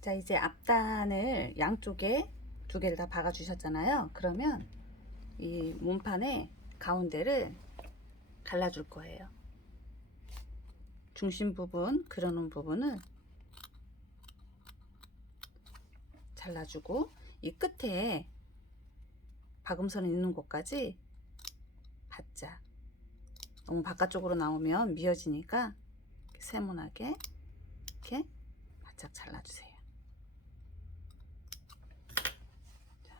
자, 이제 앞단을 양쪽에 두 개를 다 박아 주셨잖아요. 그러면 이 몸판의 가운데를 갈라줄 거예요. 중심 부분, 그려놓은 부분을 잘라주고, 이 끝에 박음선 있는 곳까지 바짝, 너무 바깥쪽으로 나오면 미어지니까 이렇게 세모나게 이렇게 바짝 잘라주세요. 자,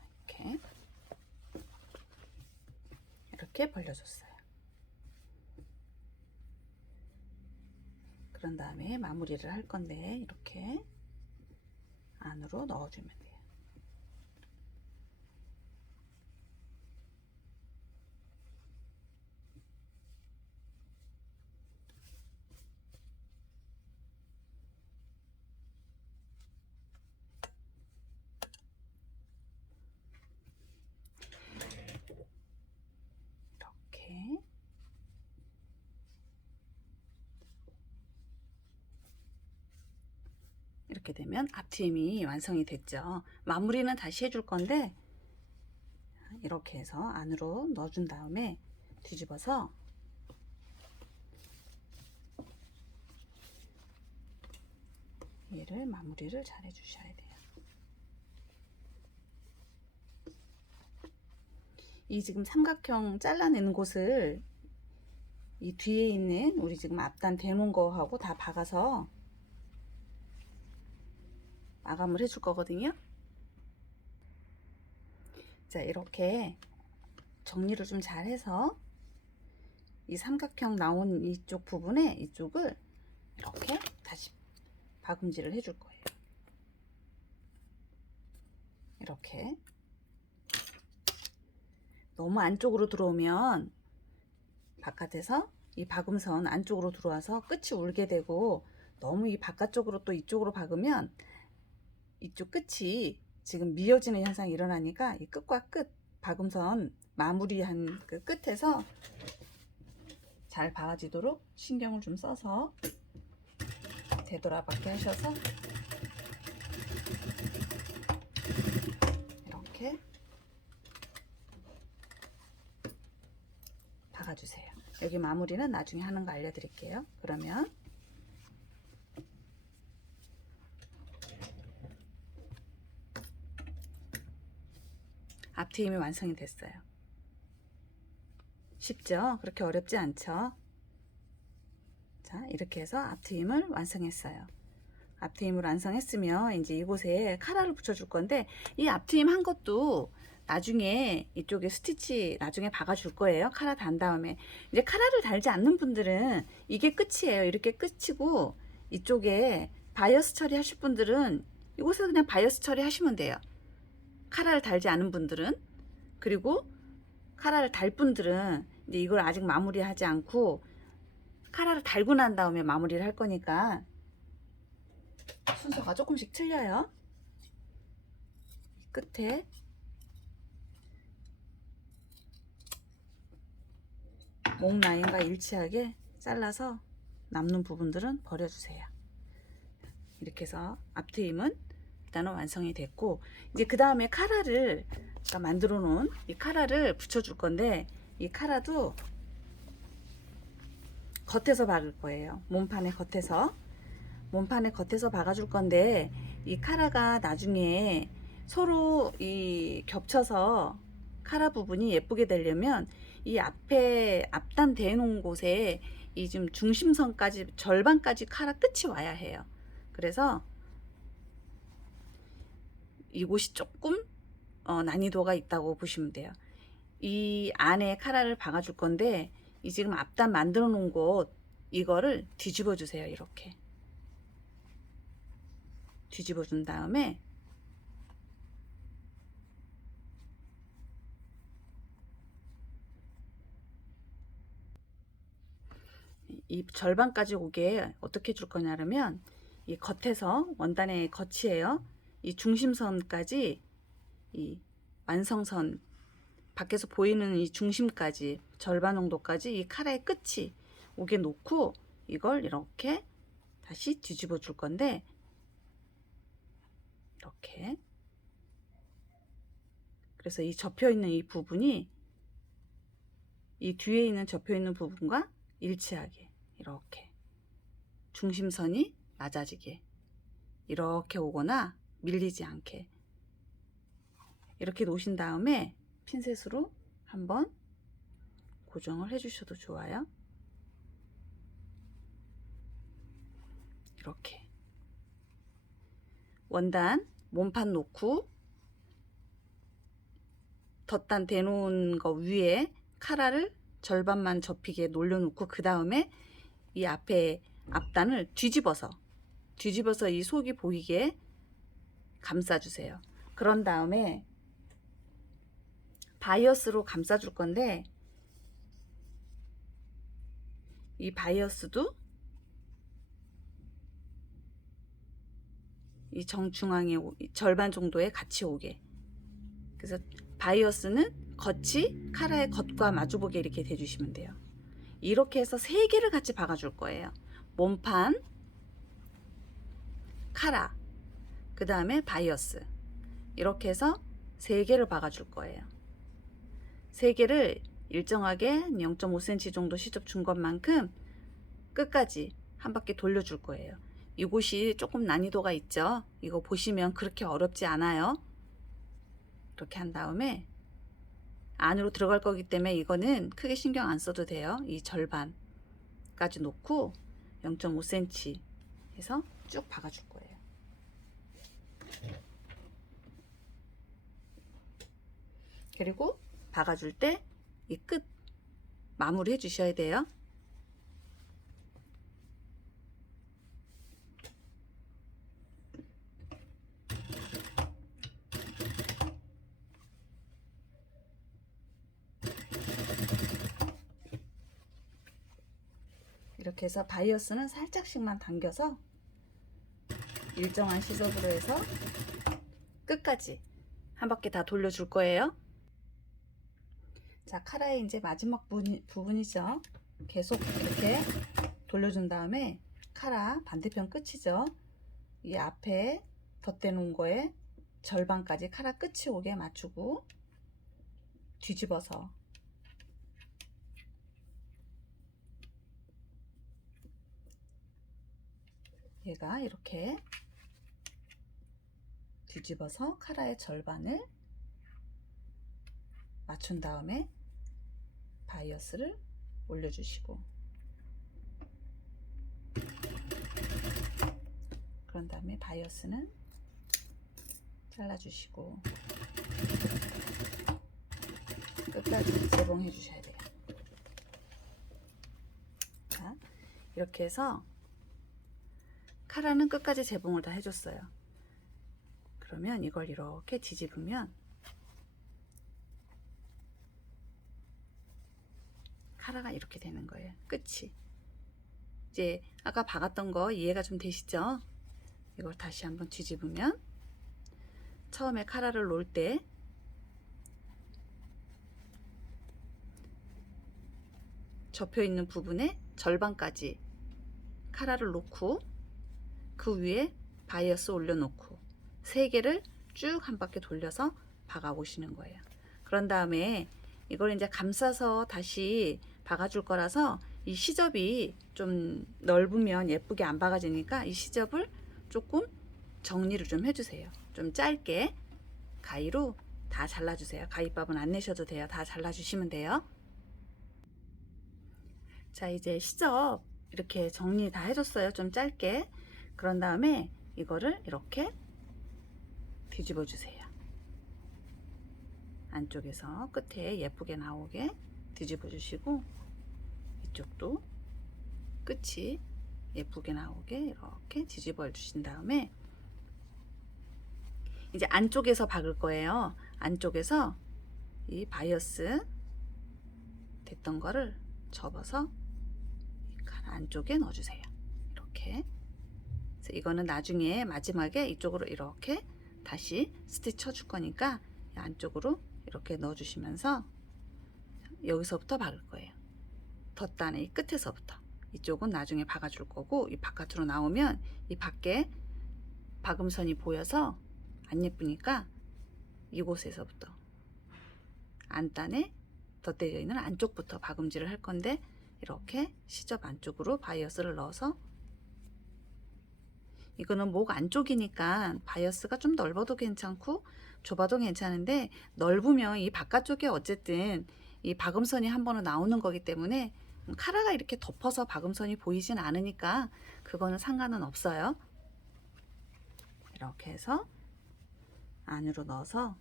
이렇게 벌려줬어요. 그런 다음에 마무리를 할 건데, 이렇게 안으로 넣어주면 돼요. 이렇게. 이렇게 되면 앞트임이 완성이 됐죠. 마무리는 다시 해줄 건데, 이렇게 해서 안으로 넣어준 다음에 뒤집어서 얘를 마무리를 잘 해주셔야 돼요. 이 지금 삼각형 잘라내는 곳을 이 뒤에 있는 우리 지금 앞단 대놓은 거하고 다 박아서 마감을 해줄 거거든요. 자, 이렇게 정리를 좀 잘 해서 이 삼각형 나온 이쪽 부분에 이쪽을 이렇게 다시 박음질을 해줄 거예요. 이렇게. 너무 안쪽으로 들어오면 바깥에서 이 박음선 안쪽으로 들어와서 끝이 울게 되고, 너무 이 바깥쪽으로 또 이쪽으로 박으면 이쪽 끝이 지금 미어지는 현상이 일어나니까 이 끝과 끝 박음선 마무리한 그 끝에서 잘 박아지도록 신경을 좀 써서 되돌아박기 하셔서 이렇게 박아주세요. 여기 마무리는 나중에 하는 거 알려드릴게요. 그러면 앞트임이 완성이 됐어요. 쉽죠? 그렇게 어렵지 않죠? 자, 이렇게 해서 앞트임을 완성했어요. 앞트임을 완성했으면 이제 이곳에 카라를 붙여줄 건데, 이 앞트임 한 것도 나중에 이쪽에 스티치 나중에 박아줄 거예요. 카라 단 다음에. 이제 카라를 달지 않는 분들은 이게 끝이에요. 이렇게 끝이고, 이쪽에 바이어스 처리 하실 분들은 이곳에서 그냥 바이어스 처리 하시면 돼요. 카라를 달지 않은 분들은. 그리고 카라를 달 분들은 이제 이걸 아직 마무리하지 않고 카라를 달고 난 다음에 마무리를 할 거니까 순서가 조금씩 틀려요. 끝에 목 라인과 일치하게 잘라서 남는 부분들은 버려주세요. 이렇게 해서 앞트임은 일단은 완성이 됐고, 이제 그 다음에 카라를 아까 만들어 놓은 이 카라를 붙여줄 건데, 이 카라도 겉에서 박을 거예요. 몸판의 겉에서 박아줄 건데, 이 카라가 나중에 서로 이 겹쳐서 카라 부분이 예쁘게 되려면 이 앞에 앞단 대놓은 곳에 이 좀 중심선까지 절반까지 카라 끝이 와야 해요. 그래서 이곳이 조금 난이도가 있다고 보시면 돼요. 이 안에 카라를 박아줄 건데, 이 지금 앞단 만들어 놓은 곳 이거를 뒤집어 주세요. 이렇게 뒤집어 준 다음에 이 절반까지 오게 어떻게 줄 거냐면, 이 겉에서 원단의 겉이에요. 이 중심선까지, 이 완성선 밖에서 보이는 이 중심까지 절반 정도까지 이 카라의 끝이 오게 놓고 이걸 이렇게 다시 뒤집어 줄 건데, 이렇게. 그래서 이 접혀 있는 이 부분이 이 뒤에 있는 접혀 있는 부분과 일치하게 이렇게 중심선이 맞아지게 이렇게 오거나 밀리지 않게 이렇게 놓으신 다음에 핀셋으로 한번 고정을 해 주셔도 좋아요. 이렇게 원단 몸판 놓고 덧단 대놓은 거 위에 카라를 절반만 접히게 놀려놓고 그 다음에 이 앞에 앞단을 뒤집어서 이 속이 보이게 감싸주세요. 그런 다음에 바이어스로 감싸줄 건데 이 바이어스도 이 정중앙에 절반 정도에 같이 오게. 그래서 바이어스는 겉이 카라의 겉과 마주보게 이렇게 대주시면 돼요. 이렇게 해서 3개를 같이 박아줄 거예요. 몸판, 카라, 그 다음에 바이어스. 이렇게 해서 3개를 박아줄 거예요. 3개를 일정하게 0.5cm 정도 시접 준 것만큼 끝까지 한 바퀴 돌려줄 거예요. 이곳이 조금 난이도가 있죠. 이거 보시면 그렇게 어렵지 않아요. 이렇게 한 다음에 안으로 들어갈 거기 때문에 이거는 크게 신경 안 써도 돼요. 이 절반까지 놓고 0.5cm 해서 쭉 박아줄 거예요. 그리고 박아줄 때 이 끝 마무리 해 주셔야 돼요. 이렇게 해서 바이어스는 살짝씩만 당겨서 일정한 시접으로 해서 끝까지 한 바퀴 다 돌려줄 거예요. 자, 카라의 이제 마지막 부분이죠. 계속 이렇게 돌려준 다음에 카라 반대편 끝이죠. 이 앞에 덧대 놓은 거에 절반까지 카라 끝이 오게 맞추고 뒤집어서 얘가 이렇게 뒤집어서 카라의 절반을 맞춘 다음에 바이어스를 올려주시고 그런 다음에 바이어스는 잘라주시고 끝까지 재봉해 주셔야 돼요. 자, 이렇게 해서 카라는 끝까지 재봉을 다 해줬어요. 그러면 이걸 이렇게 뒤집으면 카라가 이렇게 되는 거예요. 끝이. 이제 아까 박았던 거 이해가 좀 되시죠? 이걸 다시 한번 뒤집으면 처음에 카라를 놓을 때 접혀 있는 부분에 절반까지 카라를 놓고 그 위에 바이어스 올려놓고 3개를 쭉 한 바퀴 돌려서 박아 보시는 거예요. 그런 다음에 이걸 이제 감싸서 다시 박아줄 거라서 이 시접이 좀 넓으면 예쁘게 안 박아지니까 이 시접을 조금 정리를 좀 해주세요. 좀 짧게 가위로 다 잘라주세요. 가위밥은 안 내셔도 돼요. 다 잘라주시면 돼요. 자, 이제 시접 이렇게 정리 다 해줬어요. 좀 짧게. 그런 다음에 이거를 이렇게 뒤집어 주세요. 안쪽에서 끝에 예쁘게 나오게 뒤집어 주시고 이쪽도 끝이 예쁘게 나오게 이렇게 뒤집어 주신 다음에 이제 안쪽에서 박을 거예요. 안쪽에서 이 바이어스 됐던 거를 접어서 안쪽에 넣어주세요. 이렇게. 그래서 이거는 나중에 마지막에 이쪽으로 이렇게 다시 스티치 쳐줄 거니까 안쪽으로 이렇게 넣어주시면서 여기서부터 박을 거예요. 덧단의 이 끝에서부터. 이쪽은 나중에 박아줄 거고 이 바깥으로 나오면 이 밖에 박음선이 보여서 안 예쁘니까 이곳에서부터 안단에 덧대져 있는 안쪽부터 박음질을 할 건데, 이렇게 시접 안쪽으로 바이어스를 넣어서, 이거는 목 안쪽이니까 바이어스가 좀 넓어도 괜찮고 좁아도 괜찮은데, 넓으면 이 바깥쪽에 어쨌든 이 박음선이 한 번은 나오는 거기 때문에 카라가 이렇게 덮어서 박음선이 보이진 않으니까 그거는 상관은 없어요. 이렇게 해서 안으로 넣어서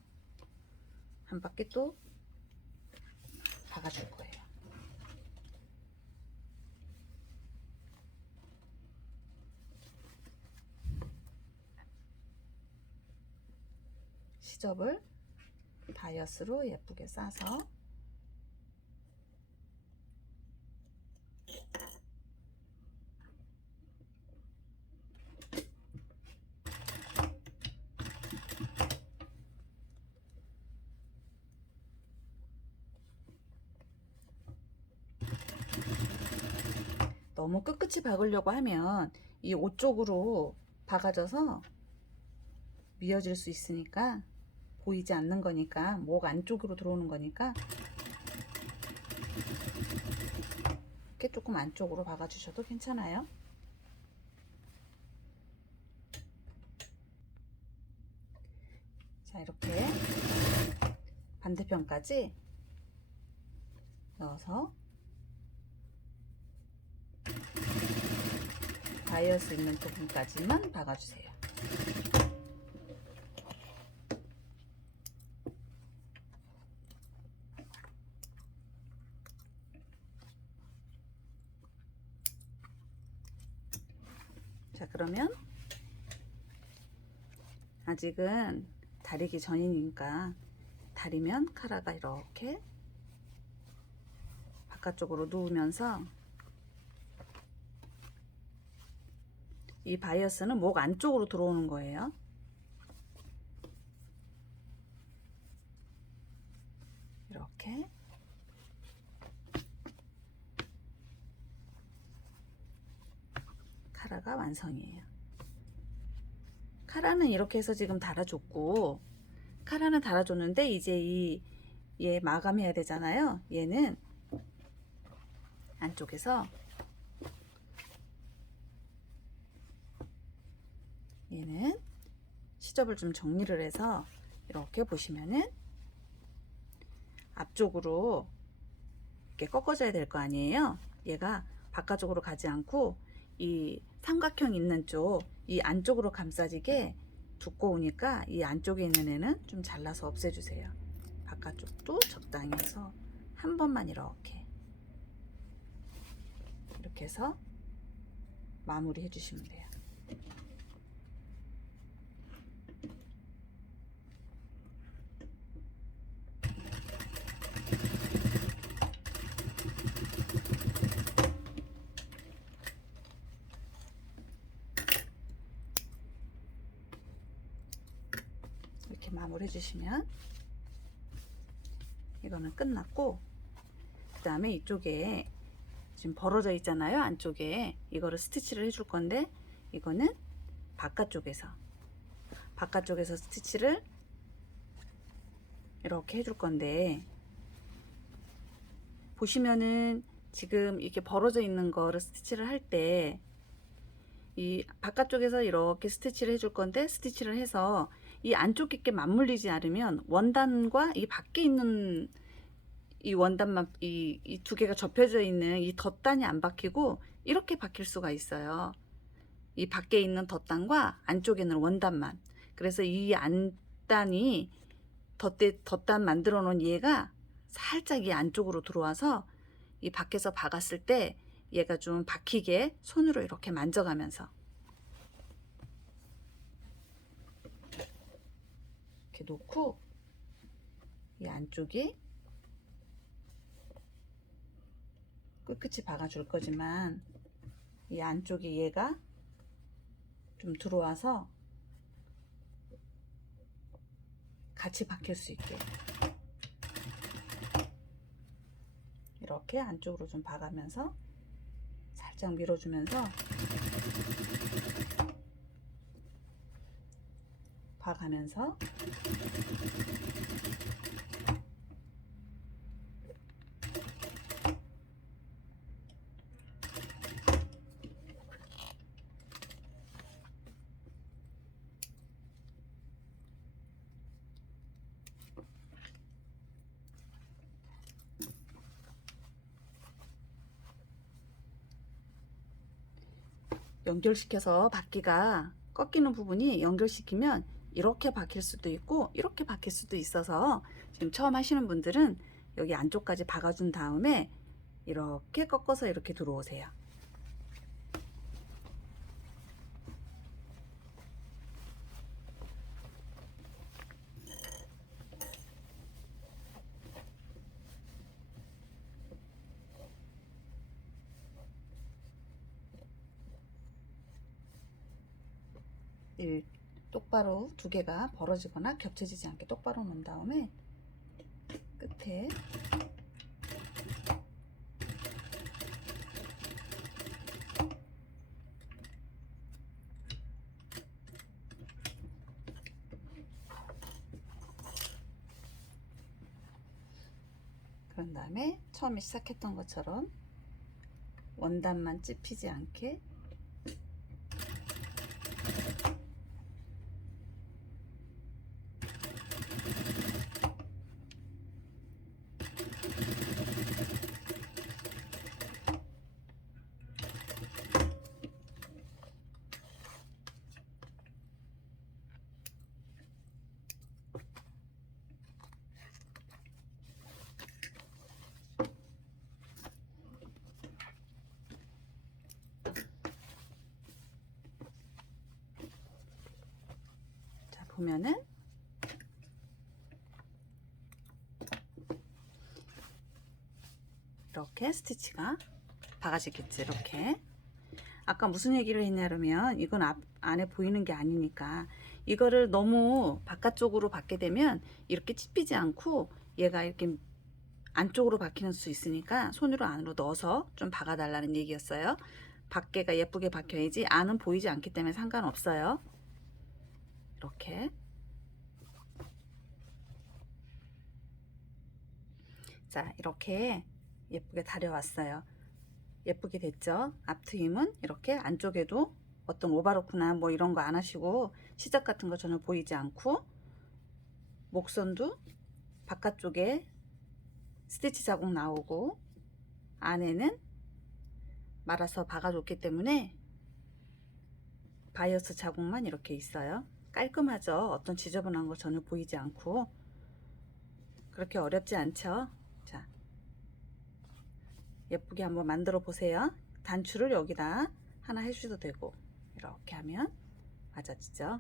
한 바퀴 또 박아줄 거예요. 시접을 바이어스로 예쁘게 싸서 너무 끝끝이 박으려고 하면 이 옷 쪽으로 박아져서 미어질 수 있으니까, 보이지 않는 거니까, 목 안쪽으로 들어오는 거니까 이렇게 조금 안쪽으로 박아주셔도 괜찮아요. 자, 이렇게 반대편까지 넣어서 바이어스 있는 부분까지만 박아주세요. 자, 그러면 아직은 다리기 전이니까, 다리면 카라가 이렇게 바깥쪽으로 누우면서 이 바이어스는 목 안쪽으로 들어오는 거예요. 이렇게 카라가 완성이에요. 카라는 이렇게 해서 지금 달아줬고, 카라는 달아줬는데 이제 얘 마감해야 되잖아요. 얘는 안쪽에서 얘는 시접을 좀 정리를 해서 이렇게 보시면은 앞쪽으로 이렇게 꺾어져야 될 거 아니에요. 얘가 바깥쪽으로 가지 않고 이 삼각형 있는 쪽, 이 안쪽으로 감싸지게 두꺼우니까 이 안쪽에 있는 애는 좀 잘라서 없애주세요. 바깥쪽도 적당히 해서 한 번만 이렇게 해서 마무리 해주시면 돼요. 이렇게 마무리 해주시면 이거는 끝났고, 그 다음에 이쪽에 지금 벌어져 있잖아요. 안쪽에 이거를 스티치를 해줄 건데, 이거는 바깥쪽에서 스티치를 이렇게 해줄 건데, 보시면은 지금 이렇게 벌어져 있는 거를 스티치를 할 때 이 바깥쪽에서 이렇게 스티치를 해줄 건데, 스티치를 해서 이 안쪽 있게 맞물리지 않으면 원단과 이 밖에 있는 이 원단만, 이 두 개가 접혀져 있는 이 덧단이 안 박히고 이렇게 박힐 수가 있어요. 이 밖에 있는 덧단과 안쪽에 있는 원단만. 그래서 이 안단이 덧단 만들어 놓은 얘가 살짝 이 안쪽으로 들어와서 이 밖에서 박았을 때 얘가 좀 박히게 손으로 이렇게 만져가면서 이렇게 놓고, 이 안쪽이 끝끝이 박아줄 거지만 이 안쪽에 얘가 좀 들어와서 같이 박힐 수 있게 이렇게 안쪽으로 좀 박으면서 살짝 밀어주면서 봐가면서 연결시켜서 바퀴가 꺾이는 부분이 연결시키면 이렇게 박힐 수도 있고 이렇게 박힐 수도 있어서 지금 처음 하시는 분들은 여기 안쪽까지 박아준 다음에 이렇게 꺾어서 이렇게 들어오세요. 똑바로 두 개가 벌어지거나 겹쳐지지 않게 똑바로 놓은 다음에 끝에 그런 다음에 처음에 시작했던 것처럼 원단만 찝히지 않게 보면은 이렇게 스티치가 박아지겠지. 이렇게 아까 무슨 얘기를 했냐면 이건 안에 보이는 게 아니니까 이거를 너무 바깥쪽으로 박게 되면 이렇게 찝히지 않고 얘가 이렇게 안쪽으로 박히는 수 있으니까 손으로 안으로 넣어서 좀 박아 달라는 얘기였어요. 밖에가 예쁘게 박혀야지 안은 보이지 않기 때문에 상관없어요. 이렇게 자 이렇게 예쁘게 다려왔어요. 예쁘게 됐죠? 앞트임은 이렇게 안쪽에도 어떤 오바로크나 뭐 이런 거 안 하시고 시작 같은 거 전혀 보이지 않고 목선도 바깥쪽에 스티치 자국 나오고 안에는 말아서 박아줬기 때문에 바이어스 자국만 이렇게 있어요. 깔끔하죠? 어떤 지저분한 거 전혀 보이지 않고 그렇게 어렵지 않죠? 자, 예쁘게 한번 만들어 보세요. 단추를 여기다 하나 해주셔도 되고 이렇게 하면 맞아지죠?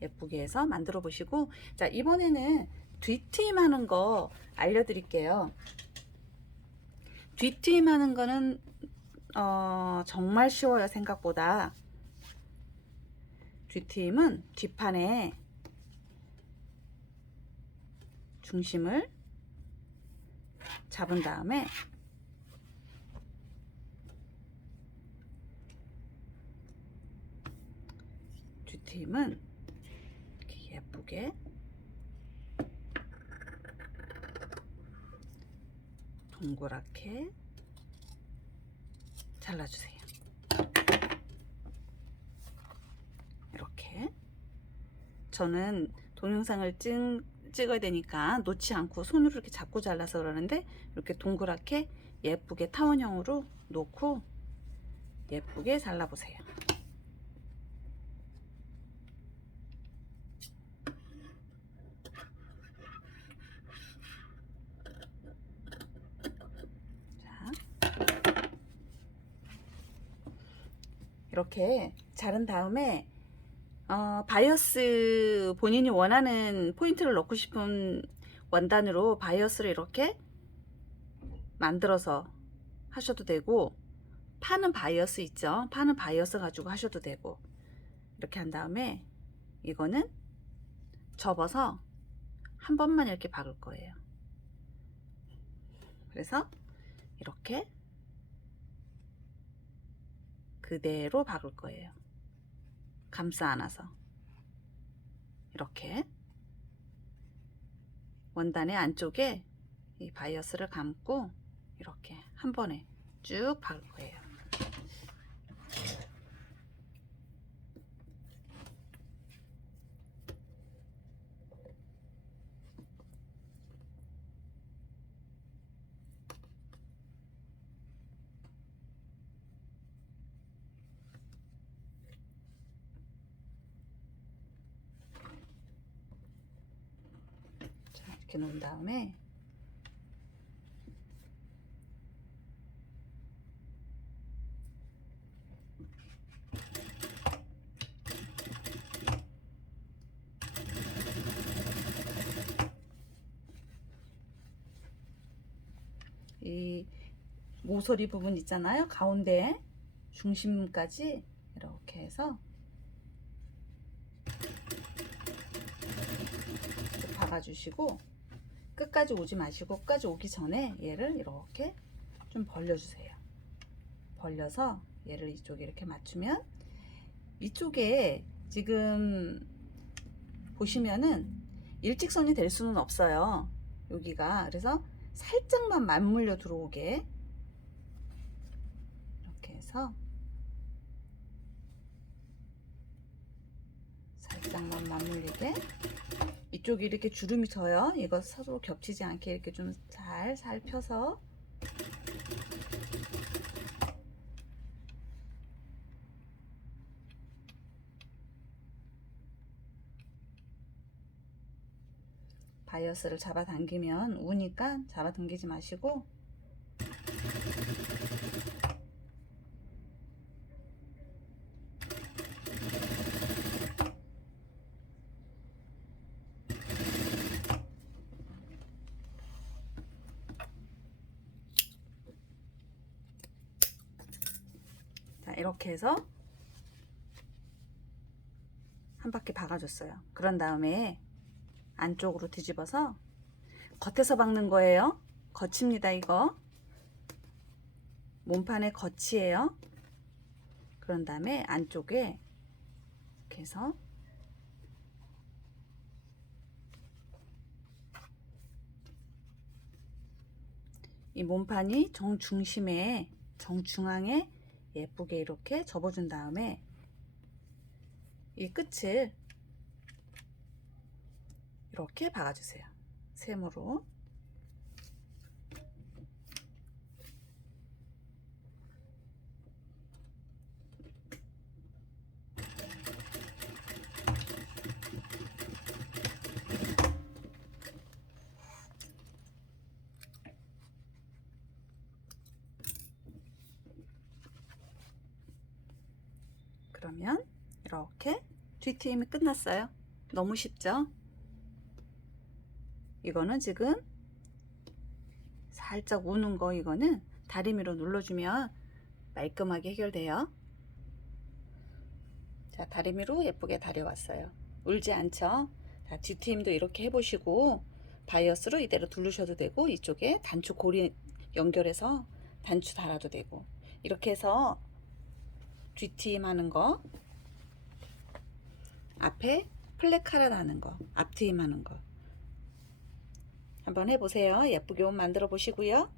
예쁘게 해서 만들어 보시고 자 이번에는 뒤트임 하는 거 알려드릴게요. 뒤트임 하는 거는 정말 쉬워요. 생각보다. 뒤트임은 뒷판에 중심을 잡은 다음에 뒤트임은 이렇게 예쁘게 동그랗게 잘라주세요. 이렇게 저는 동영상을 찍어야 되니까 놓지 않고 손으로 이렇게 잡고 잘라서 그러는데 이렇게 동그랗게 예쁘게 타원형으로 놓고 예쁘게 잘라보세요. 이렇게 자른 다음에 바이어스 본인이 원하는 포인트를 넣고 싶은 원단으로 바이어스를 이렇게 만들어서 하셔도 되고 파는 바이어스 있죠. 파는 바이어스 가지고 하셔도 되고 이렇게 한 다음에 이거는 접어서 한 번만 이렇게 박을 거예요. 그래서 이렇게 그대로 박을 거예요. 감싸 안아서 이렇게 원단의 안쪽에 이 바이어스를 감고 이렇게 한 번에 쭉 박을 거예요. 자, 이렇게 놓은 다음에 이 모서리 부분 있잖아요. 가운데 중심까지 이렇게 해서 박아주시고, 끝까지 오지 마시고 끝까지 오기 전에 얘를 이렇게 좀 벌려주세요. 벌려서 얘를 이쪽에 이렇게 맞추면, 이쪽에 지금 보시면은 일직선이 될 수는 없어요. 여기가. 그래서 살짝만 맞물려 들어오게 이렇게 해서 살짝만 맞물리게, 이쪽이 이렇게 주름이 져요. 이거 서로 겹치지 않게 이렇게 좀 잘 살펴서 바이어스를 잡아당기면 우니까 잡아당기지 마시고, 자, 이렇게 해서 한 바퀴 박아줬어요. 그런 다음에 안쪽으로 뒤집어서 겉에서 박는 거예요. 겉입니다. 이거 몸판의 겉이에요. 그런 다음에 안쪽에 이렇게 해서 이 몸판이 정중심에, 정중앙에 예쁘게 이렇게 접어준 다음에 이 끝을 이렇게 박아주세요. 세모로. 그러면 이렇게 뒤트임이 끝났어요. 너무 쉽죠? 이거는 지금 살짝 우는 거, 이거는 다리미로 눌러주면 말끔하게 해결돼요. 자, 다리미로 예쁘게 다려왔어요. 울지 않죠? 자, 뒤트임도 이렇게 해보시고 바이어스로 이대로 두르셔도 되고, 이쪽에 단추 고리 연결해서 단추 달아도 되고, 이렇게 해서 뒤트임 하는 거, 앞에 플랫카라 하는 거, 앞트임 하는 거 한번 해보세요. 예쁘게 옷 만들어 보시고요.